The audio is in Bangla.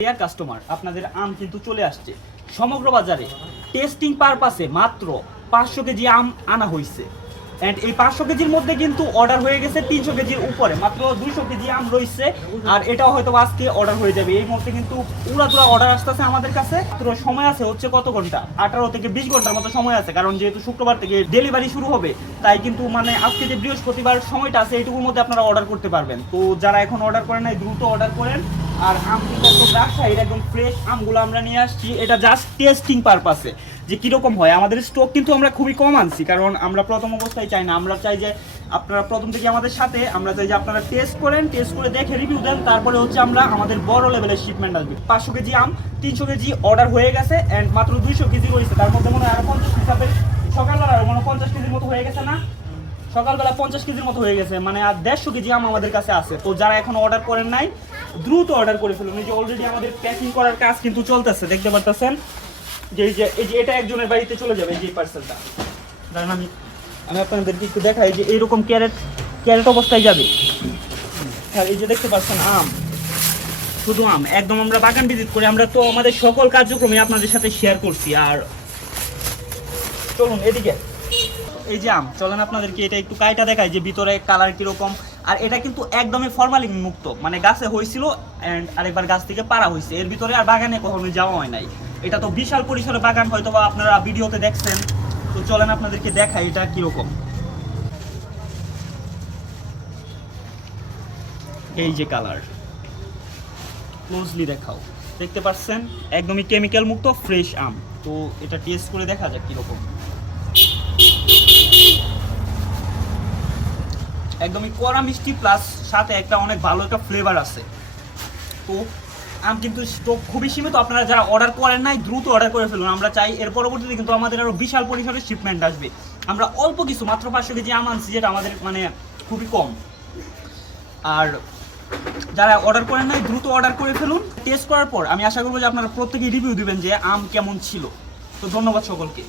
ডিয়ার কাস্টমার, আপনাদের আম কিন্তু চলে আসছে সমগ্র বাজারে টেস্টিং পারপাসে। মাত্র 500 কেজি আম আনা হয়েছে এন্ড এই 500 কেজির মধ্যে কিন্তু অর্ডার হয়ে গেছে 300 কেজির উপরে, মাত্র 200 কেজি আম রয়েছে। আর এটাও হয়তো আজকে অর্ডার হয়ে যাবে। এই মুহূর্তে কিন্তু পুরা অর্ডার আসতেছে আমাদের কাছে। মাত্র সময় আছে হচ্ছে কত ঘন্টা, 18 থেকে 20 ঘন্টার মতো সময় আছে, কারণ যেহেতু শুক্রবার থেকে ডেলিভারি শুরু হবে, তাই কিন্তু মানে আজকে যে বৃহস্পতিবার সময়টা আছে এইটুকুর মধ্যে আপনারা অর্ডার করতে পারবেন। তো যারা এখন অর্ডার করেন নাই দ্রুত অর্ডার করেন। আর আম কিন্তু একদম রাজশাহীর একদম ফ্রেশ আমগুলো আমরা নিয়ে আসছি, এটা জাস্ট টেস্টিং পারপাসে যে কীরকম হয়। আমাদের স্টক কিন্তু আমরা খুবই কম আনছি, কারণ আমরা প্রথম অবস্থায় চাই না, আমরা চাই যে আপনারা প্রথম থেকে আমাদের সাথে, আমরা চাই যে আপনারা টেস্ট করেন, টেস্ট করে দেখে রিভিউ দেন, তারপরে হচ্ছে আমরা আমাদের বড় লেভেলের শিপমেন্ট আসবে। 500 কেজি আম 300 কেজি অর্ডার হয়ে গেছে অ্যান্ড মাত্র 200 কেজি রয়েছে, তার মধ্যে মনে হয় আরো 50 হিসাবে সকালবেলা আরো মনে 50 কেজির মতো হয়ে গেছে না, সকালবেলা 50 কেজির মতো হয়ে গেছে, মানে আর 150 কেজি আম আমাদের কাছে আছে। তো যারা এখন অর্ডার করেন নাই দ্রুত অর্ডার করে ফেলুন। এই যে অলরেডি আমাদের প্যাকিং করার কাজ কিন্তু চলতেছে, দেখতে পারতেছেন যে এই যে এটা একজনের বাড়িতে চলে যাবে। এই যে পার্সেলটা কারণ আমি আপনাদেরকে একটু দেখাই যে এইরকম ক্যারেট অবস্থায় যাবে। আর এই যে দেখতে পাচ্ছেন আম, শুধু আম, একদম আমরা বাগান ভিজিট করে আমরা তো আমাদের সকল কার্যক্রমে আপনাদের সাথে শেয়ার করছি। আর চলুন এদিকে, এই যে আম, চলেন আপনাদেরকে এটা একটু কাইটা দেখায় যে ভিতরে কালার কিরকম। আর এটা কিন্তু একদমই ফরমালিন মুক্ত, মানে গাছে হয়েছিল অ্যান্ড আরেকবার গাছ থেকে পাড়া হয়েছে, এর ভিতরে আর বাগানে কখনোই যাওয়া হয় নাই। এটা তো বিশাল পরিসরে বাগান, হয়তো বা আপনারা ভিডিওতে দেখছেন। তো চলেন আপনাদেরকে দেখাই এটা কিরকম। এই যে কালার, ক্লোজলি দেখাও, দেখতে পাচ্ছেন একদমই কেমিক্যাল মুক্ত ফ্রেশ আম। তো এটা টেস্ট করে দেখা যাক কিরকম। একদমই কড়া মিষ্টি প্লাস সাথে একটা অনেক ভালো একটা ফ্লেভার আছে। তো আম কিন্তু স্টক খুবই সীমিত, আপনারা যারা অর্ডার করেন নাই দ্রুত অর্ডার করে ফেলুন। আমরা চাই এর পরবর্তীতে কিন্তু আমাদের আরও বিশাল পরিসরে শিপমেন্ট আসবে। আমরা অল্প কিছু মাত্র 500 কেজি আম আনছি, যেটা আমাদের মানে খুবই কম। আর যারা অর্ডার করেন নাই দ্রুত অর্ডার করে ফেলুন। টেস্ট করার পর আমি আশা করবো যে আপনারা প্রত্যেকেই রিভিউ দিবেন যে আম কেমন ছিল। তো ধন্যবাদ সকলকে।